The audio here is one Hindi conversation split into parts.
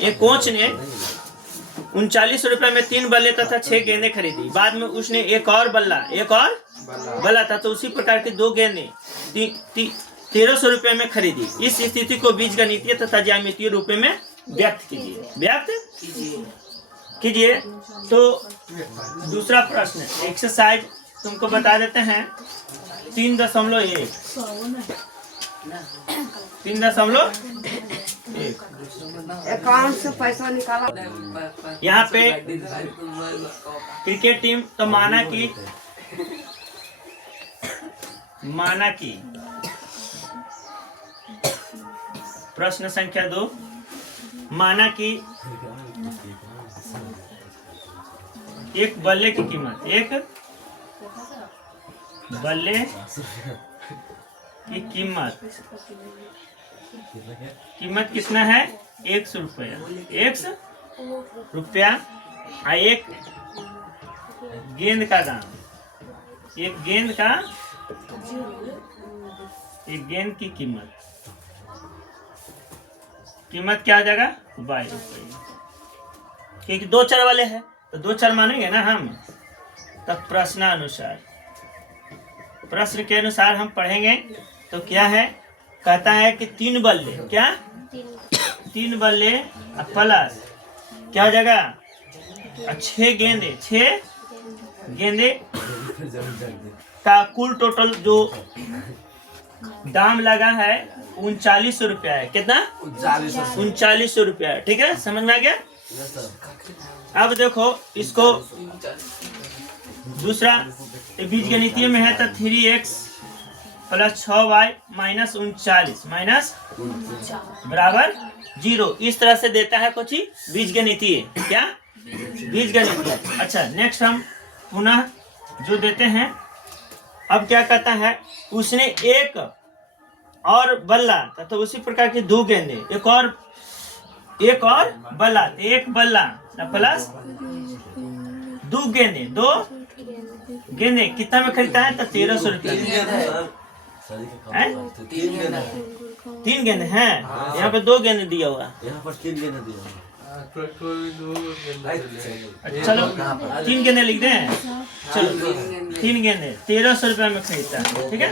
एक कोच ने 39 रुपए में 3 बल्ले तथा 6 गेंदें खरीदी। बाद में उसने एक और बल्ला था तो उसी प्रकार के 2 गेंदें 1300 रुपए में खरीदी। इस स्थिति को बीजगणितीय तथा ज्यामितीय रूप में व्यक्त कीजिए। तो दूसरा प्रश्न एक्सरसाइज तुमको बता देते हैं 3.1 अकाउंट से पैसा निकाला। यहाँ पे क्रिकेट टीम तो माना की प्रश्न संख्या 2 माना कि एक बल्ले की कीमत कितना है 100 रुपया। 100 रुपया और एक गेंद का दाम, एक गेंद की कीमत क्या आ जाएगा 22 रुपये। क्योंकि 2 चर वाले हैं तो 2 चर मानेंगे ना हम। तब प्रश्न के अनुसार हम पढ़ेंगे तो क्या है, कहता है कि 3 बल्ले प्लस क्या हो जाएगा 6 गेंदे का कुल टोटल जो दाम लगा है 3900 रुपया है। कितना 3900 रुपया है। ठीक है, समझ में आ गया। अब देखो इसको दूसरा बीजगणितीय में है तो 3x प्लस 6y माइनस 39 बराबर 0। इस तरह से देता है कुछ बीजगणितीय। क्या बीजगणितीय। अच्छा, नेक्स्ट हम पुनः जो देते हैं, अब क्या कहता है, उसने एक और बल्ला तो उसी प्रकार के 2 गेंदे, एक और बल्ला, एक बल्ला प्लस 2 गेंदे कितना में खरीदता है तो 1300 रुपया। 3 गेंदे हैं, यहाँ पे 2 गेंदे दिया हुआ, यहाँ पर 3 गेंदे दिया हुआ। चलो 3 गेंदे लिख दें। चलो 3 गेंदे 1300 रुपया में खरीदता है। ठीक है,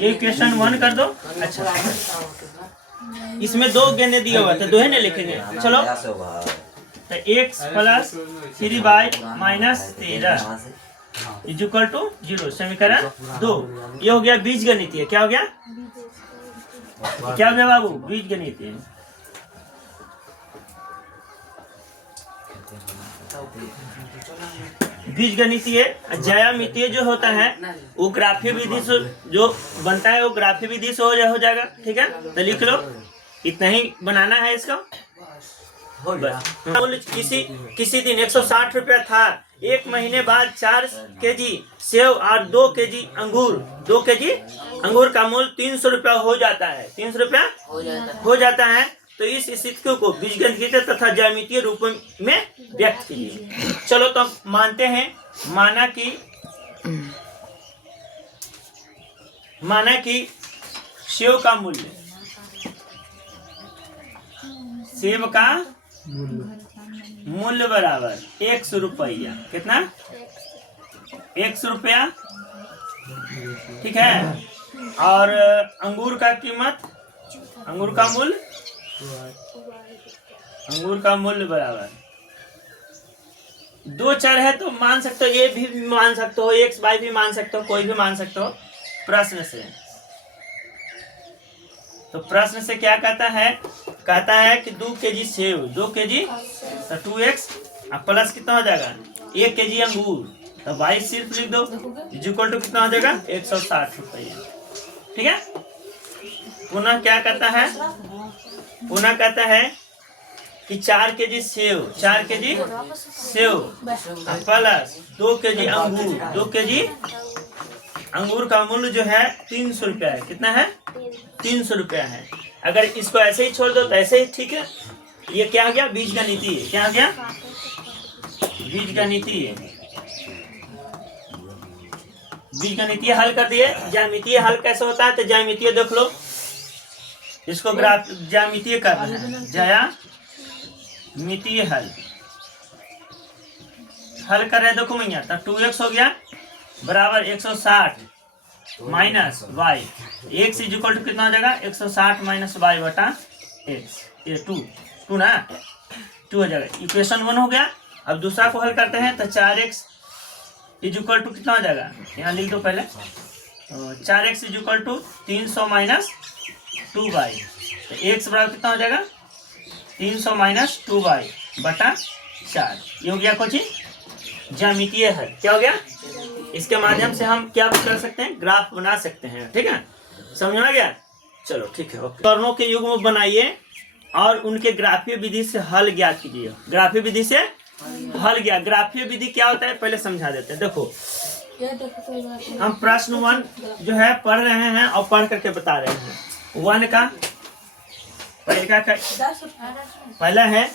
ये क्वेश्चन 1 कर दो। अच्छा, इसमें 2 गेंदे दिया हुआ तो 2 ही नहीं लिखेंगे। चलो तो x plus 3y minus 13 equal to 0, समीकरण 2। ये हो गया बीजगणितीय। क्या हो गया बाबू, बीजगणितीय। बीजगणितीय ज्यामितीय जो होता है वो ग्राफीय विधि से जो बनता है वो ग्राफीय विधि से हो जाएगा। ठीक है, तो लिख लो, इतना ही बनाना है इसका। किसी दिन 160 रुपया था। 1 महीने बाद 4 केजी सेव और 2 केजी अंगूर का मूल्य 300 रुपया हो जाता है। 300 रुपया हो जाता है। तो इस स्थिति को बीजगणितीय तथा ज्यामितीय रूप में व्यक्त कीजिए। चलो तो मानते हैं, माना कि सेव का मूल्य बराबर 100 रुपया। कितना 100 रुपया। ठीक है, और अंगूर का मूल्य बराबर 2 चर है तो मान सकते हो, ये भी मान सकते हो, x y भी मान सकते हो, कोई भी मान सकते हो प्रश्न से। तो प्रश्न से क्या कहता है कि 2 केजी सेव, 2 केजी तो 2x प्लस कितना हो जाएगा 1 केजी अंगूर, तो y सिर्फ लिख दो इक्वल टू कितना हो जाएगा 160 रुपया। ठीक है, पुनः क्या कहता है कि 4 केजी सेव प्लस 2 केजी अंगूर, 2 केजी अंगूर का मूल्य जो है 300 रुपया है। कितना है 300 रुपया है। अगर इसको ऐसे ही छोड़ दो तो ऐसे ही ठीक है। ये क्या हो गया बीजगणितीय। क्या हो गया बीजगणितीय हल कर दिए। ज्यामितीय हल कैसे होता है तो ज्यामितीय देख लो, इसको ग्राफ ज्यामितीय करना है। मितीय हल हल कर रहे देखो मैया, तो 2x हो गया बराबर 160 minus y, x is equal to कितना हो जाएगा 160 माइनस वाई बटा एक्स, ये टू ना 2 हो जाएगा। इक्वेशन 1 हो गया। अब दूसरा को हल करते हैं तो 4x इज इक्वल टू कितना हो जाएगा, यहाँ लिख दो पहले, 4x is equal to 300 minus 2y, तो x बराबर कितना हो जाएगा 300 माइनस 2y बटा 4। ये हो गया कुछ ज्यामितीय हल। क्या हो गया, इसके माध्यम से हम क्या कर सकते हैं, ग्राफ बना सकते हैं। ठीक है, समझ में आ गया। चलो ठीक है, ओके। कर्णों के युग्म बनाइए और उनके ग्राफीय विधि से हल ज्ञात कीजिए। ग्राफीय विधि से हल ज्ञात, ग्राफीय विधि क्या होता है पहले समझा देते हैं। देखो हम प्रश्न 1 जो है पढ़ रहे हैं और पढ़ करके बता रहे हैं। 1 का पहला है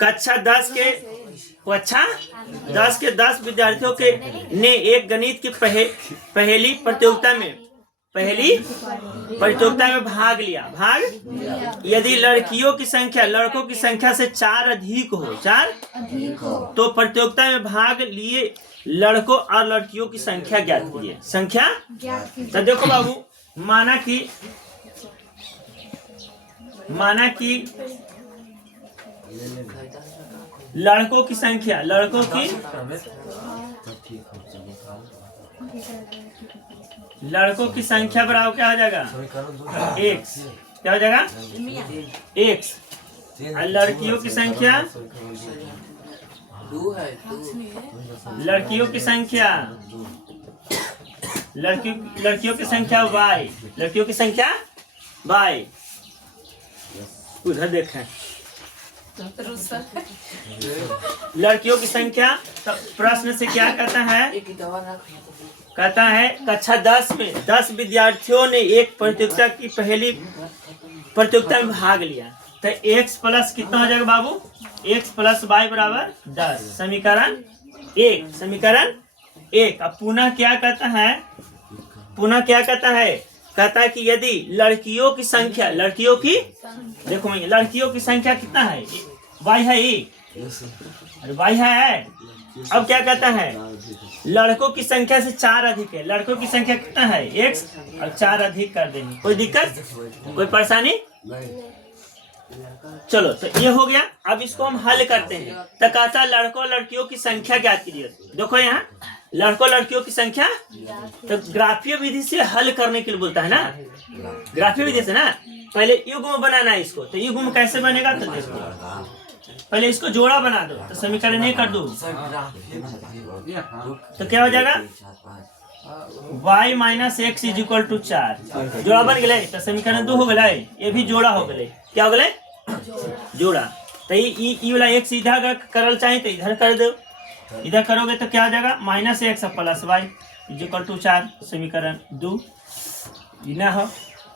कक्षा 10 के 10 विद्यार्थियों के ने एक गणित की पहली प्रतियोगिता में भाग लिया। यदि लड़कों की संख्या से 4 अधिक हो तो प्रतियोगिता में भाग लिए लड़कों और लड़कियों की संख्या ज्ञात कीजिए। संख्या तो देखो बाबू, माना कि लड़कों की संख्या बराबर क्या हो जाएगा x, क्या हो जाएगा x, और लड़कियों की संख्या लड़कियों की संख्या y। उधर देखें लड़कियों की संख्या, तो प्रश्न से क्या कहता है कक्षा 10 में 10 विद्यार्थियों ने एक प्रतियोगिता में भाग लिया, तो x प्लस कितना हो जाएगा बाबू, x प्लस y बराबर 10। समीकरण 1। अब पुनः क्या कहता है, कहता है कि यदि लड़कियों की संख्या कितना है, y है अरे y है। अब क्या कहता है, लड़कों की संख्या से 4 अधिक है। लड़कों की संख्या कितना है x, और 4 अधिक कर देंगे। कोई दिक्कत, कोई परेशानी? चलो तो ये हो गया। अब इसको हम हल करते हैं। तो कहता लड़कों लड़कियों की संख्या ज्ञात कीजिए। देखो यहाँ लड़कों लड़कियों की संख्या, तो ग्राफीय विधि से हल करने के लिए बोलता है ना, ग्राफीय विधि से ना। पहले युग्म बनाना है इसको, तो युग्म कैसे बनेगा, तो देखो पहले इसको जोड़ा बना दो, तो समीकरण 1 कर दो, तो क्या हो जाएगा y minus x is equal to 4। जोड़ा बन गए, तो समीकरण 2 हो गए। ये भी जोड़ा हो गए। क्या हो गए, जोड़ा। तो ये वाला x इधर करल चाहिए तो इधर कर दो, इधर करोगे तो क्या हो जाएगा minus x plus y is equal to 4। समीकरण 2 ना हो,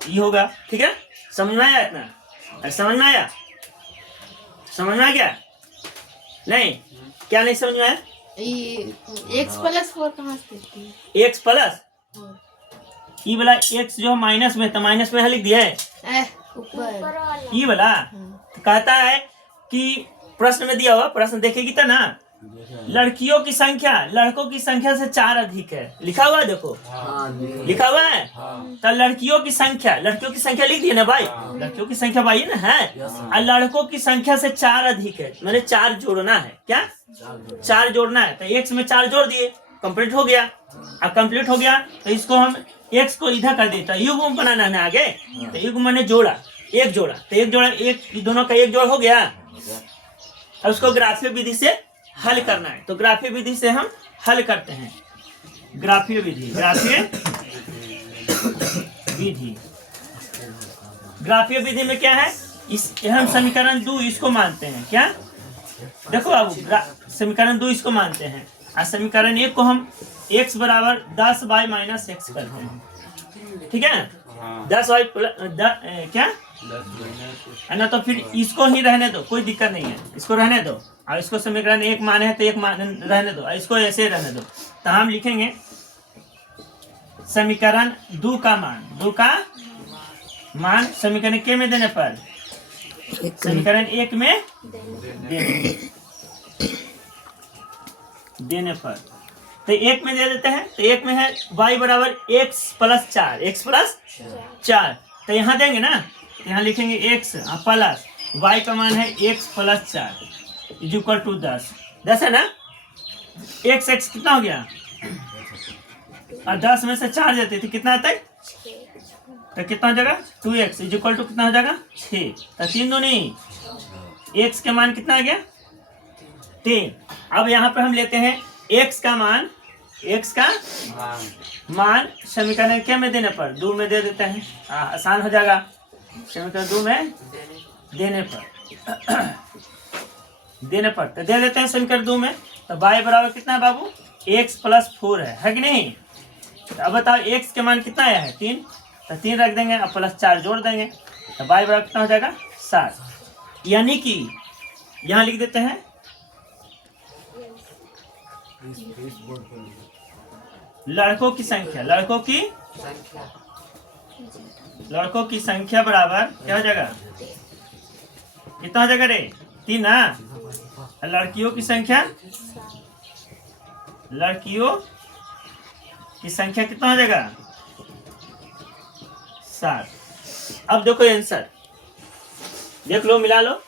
ये होगा। ठीक है, समझ में आया इतना? समझ में आया? समझ में आ गया? नहीं, क्या नहीं समझ में आया? x प्लस 4 कहाँ से? x प्लस ई वाला x जो माइनस में, तो माइनस में लिख दिया है ऊपर ई वाला। कहता है कि प्रश्न में दिया हुआ, प्रश्न देखेगी तो ना, लड़कियों की संख्या लड़कों की संख्या से 4 अधिक है। लिखा हुआ है, देखो लिखा हुआ है। तो लड़कियों की संख्या लिख दिए ना भाई, लड़कियों की संख्या भाई ना है, और लड़कों की संख्या से 4 अधिक है, मैंने 4 जोड़ना है। क्या 4 जोड़ना है, तो x में 4 जोड़ दिए, कंप्लीट हो गया। अब कंप्लीट हो गया तो इसको हम x को इधर कर देता, युग्म बनाना है आगे। तो युग्म मैंने जोड़ा, एक जोड़ा, तो एक जोड़ा, एक दोनों का एक जोड़ हो गया। अब उसको ग्राफीय विधि से हल करना है, तो ग्राफीय विधि से हम हल करते हैं। ग्राफीय विधि में क्या है, हम समीकरण 2 इसको मानते हैं। क्या देखो बाबू, समीकरण 2 इसको मानते हैं, और समीकरण 1 को हम x बराबर 10y माइनस x करते हैं। ठीक है, 10y क्या है ना, तो फिर इसको ही रहने दो, कोई दिक्कत नहीं है, इसको रहने दो। और इसको समीकरण 1 माने हैं तो 1 मान रहने दो, इसको ऐसे रहने दो। तो हम लिखेंगे समीकरण 2 का मान समीकरण के में देने पर समीकरण 1 में देने पर तो 1 में दे देते हैं। तो 1 में है y बराबर x प्लस 4, x प्लस 4। तो यहाँ देंगे ना, तो यहाँ लिखेंगे x प्लस y का मान है x plus 4 is equal to 10 है ना। x कितना हो गया, और 10 में से 4 देते थे कितना आता है, तो कितना हो जाएगा 2x इज इक्वल टू कितना हो जाएगा 6। तो 3 दूनी x के मान कितना आ गया 3। अब यहाँ पे हम लेते हैं x का मान समीकरण क्या में देने पर 2 में दे देते हैं, आसान हो जाएगा। समीकरण 2 में देने पर तो दे देते हैं समीकरण 2 में। तो y बराबर कितना है बाबू, x प्लस 4 है कि नहीं। तो अब बताओ x के मान कितना आया है 3, तो 3 रख देंगे और प्लस 4 जोड़ देंगे, तो y बराबर कितना हो जाएगा 7। यानी कि यहाँ लिख देते हैं लड़कों की संख्या बराबर क्या हो जाएगा, कितना हो जाएगा रे 3 ना। लड़कियों की संख्या कितना हो जाएगा 7। अब देखो आंसर देख लो, मिला लो।